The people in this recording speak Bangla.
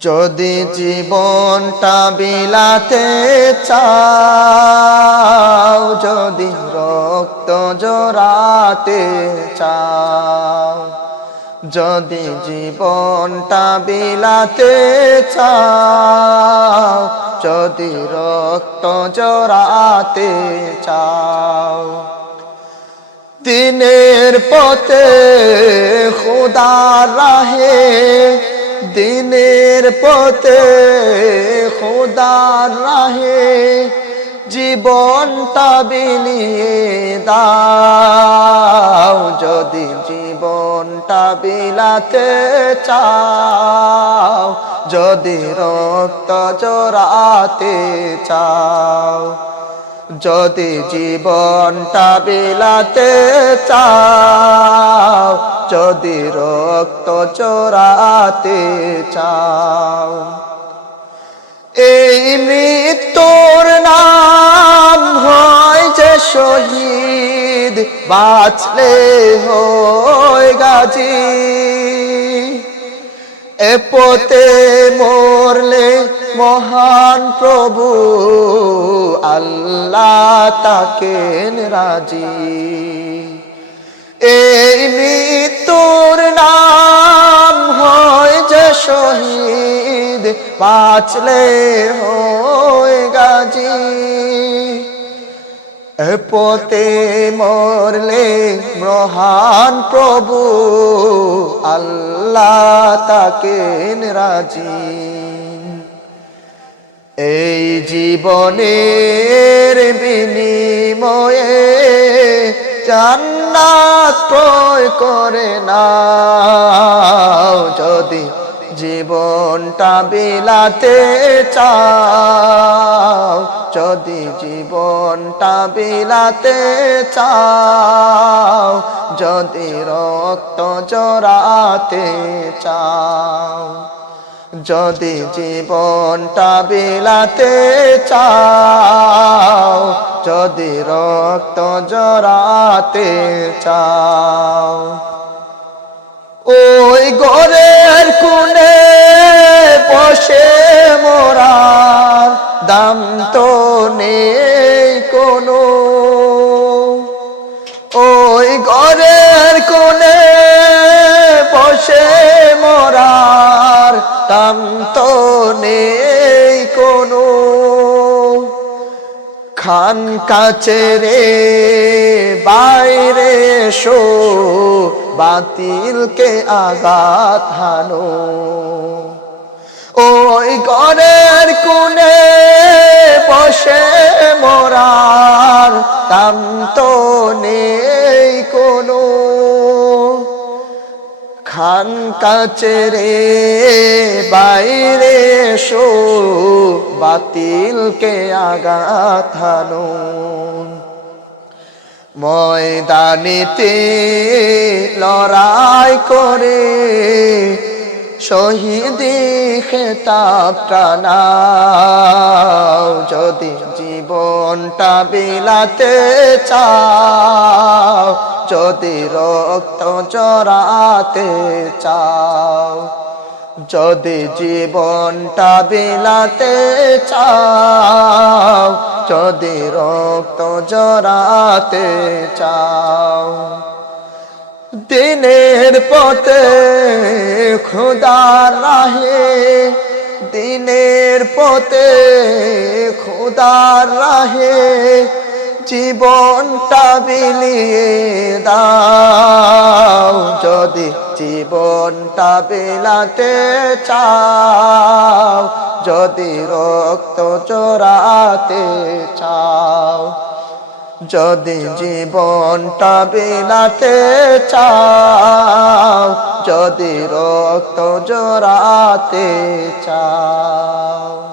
যদি জীবনটা বিলাতে চাও, যদি রক্ত জোড়াতে চাও, যদি জীবনটা বিলাতে চাও, যদি রক্ত জোড়াতে চাও, দিনের পথে খোদার রাহে, দিনের পথে খোদার রাহে জীবনটা বিলিয়ে দাও। যদি জীবনটা বিলাতে চাও, যদি রক্ত জোড়াতে চাও, যদি জীবনটা বিলাতে চাও, যদি রক্ত চোরাতে চাও, এই মৃত্যুর নাম হয় যে শহীদ, বাঁচলে হয় গাজী। এ পথে মরলে মহান প্রভু আল্লাহ তাকেন রাজি। এই মৃত্যুর নাম হয় যে শহীদ, বাঁচলে হয় গাজী। এ পথে মরলে মহান প্রভু আল্লাহ তাকেন রাজি। এই জীবনের বিনিময়ে জান্নাত ক্রয় করে নাও। যদি জীবনটা বিলাতে চাও, যদি জীবনটা বিলাতে চাও, যদি রক্ত জোড়াতে চাও, যদি জীবনটা বিলাতে চাও, যদি রক্ত জোড়াতে চাও, ওই ঘরের কোণে বসে মরার দাম তো নেই কোনো। ওই ঘরের কোণে বসে মরার দাম তো নেই কোনো। খান কাছে রে বাইরে শো, বাতিলকে আঘাত হানো। ওই ঘরের কোণে বসে মরার দাম তো নেই কোনো। খান কাছে রে বাইরে শো, বাতিলকে আঘাত হানো। ময়দানেতে লড়াই করে শহীদি খেতাবটা নাও। যদি জীবনটা বিলাতে চাও, যদি রক্ত জোড়াতে চাও, যদি জীবনটা বিলাতে চাও, যদি রক্ত জোড়াতে চাও, দিনের পথে খোদার রাহে, দিনের পথে খোদার রাহে জীবনটা বিলিয়ে দাও। যদি জীবনটা বিলাতে চাও, যদি রক্ত জোড়াতে চাও, যদি জীবনটা বিলাতে চাও, যদি রক্ত জোড়াতে চাও।